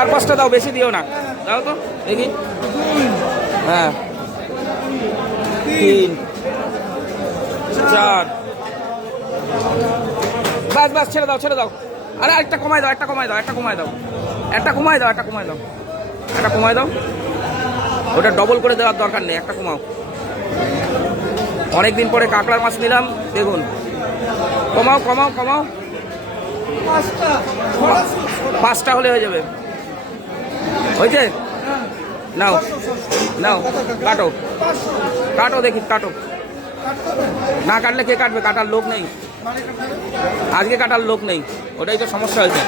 চার পাঁচটা দাও, বেশি দিও না। দাও তো দেখি। হ্যাঁ, 3 4, বাস বাস, ছেড়ে দাও ছেড়ে দাও। আরে একটা কমাই দাও, একটা কমাই দাও, একটা কমাই দাও, একটা কমাই দাও, একটা কমাই দাও, একটা কমাই দাও। ওটা ডবল করে দেওয়ার দরকার নেই, একটা কমাও। অনেকদিন পরে কাঁকড়ার মাছ নিলাম, দেখুন। কমাও কমাও কমাও, 5টা হলে হয়ে যাবে। হয়েছে? নাও নাও, কাটো কাটো, দেখি কাটো। না কাটলে কে কাটবে? কাটার লোক নেই আজকে, কাটার লোক নেই, ওটাই তো সমস্যা হয়েছে।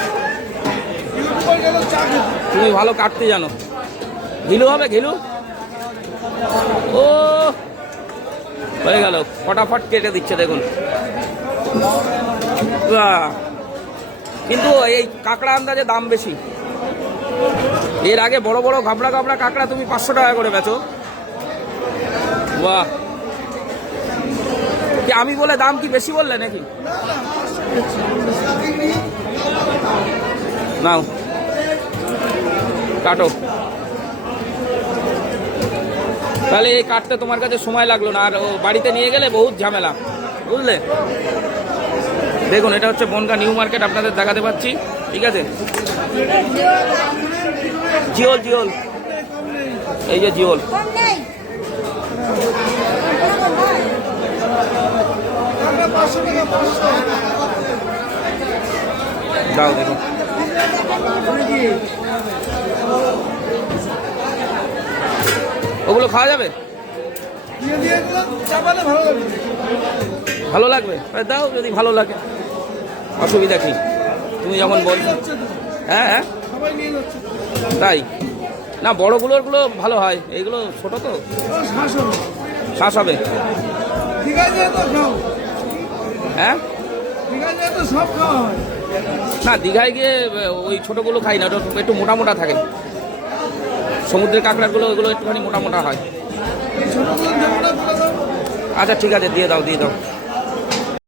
তুমি ভালো কাটতে জানো। ঘিলু হবে, ঘিলু। ও হয়ে গেল, ফটাফট কেটে দিচ্ছে দেখুন। কিন্তু এই কাঁকড়া আন্দাজে দাম বেশি। এর আগে বড় বড় গাবড়া গাবড়া কাঁকড়া তুমি 500 টাকা করে বেচো। বাহ, আমি বলে দাম কি বেশি বললে নাকি? নাও কাটো। তাহলে এই কাটতে তোমার কাছে সময় লাগলো না, আর ও বাড়িতে নিয়ে গেলে বহুত ঝামেলা, বুঝলে? দেখুন, এটা হচ্ছে বনগাঁ নিউ মার্কেট, আপনাদের দেখাতে পাচ্ছি। ঠিক আছে, জিওল জিওল, এই যে জিওল। দাও দেখুন, ওগুলো খাওয়া যাবে? ভালো লাগবে? দাও, যদি ভালো লাগে, অসুবিধা কি? তুমি যখন বলছো। হ্যাঁ হ্যাঁ, তাই না, বড়গুলোর গুলো ভালো হয়, এইগুলো ছোট তো শ্বাস হবে। হ্যাঁ, না দীঘায় গিয়ে ওই ছোটগুলো খাই না, ওটা একটু মোটা মোটা থাকে। সমুদ্রের কাঁকড়াগুলো ওইগুলো একটুখানি মোটা মোটা হয়। আচ্ছা ঠিক আছে, দিয়ে দাও দিয়ে দাও।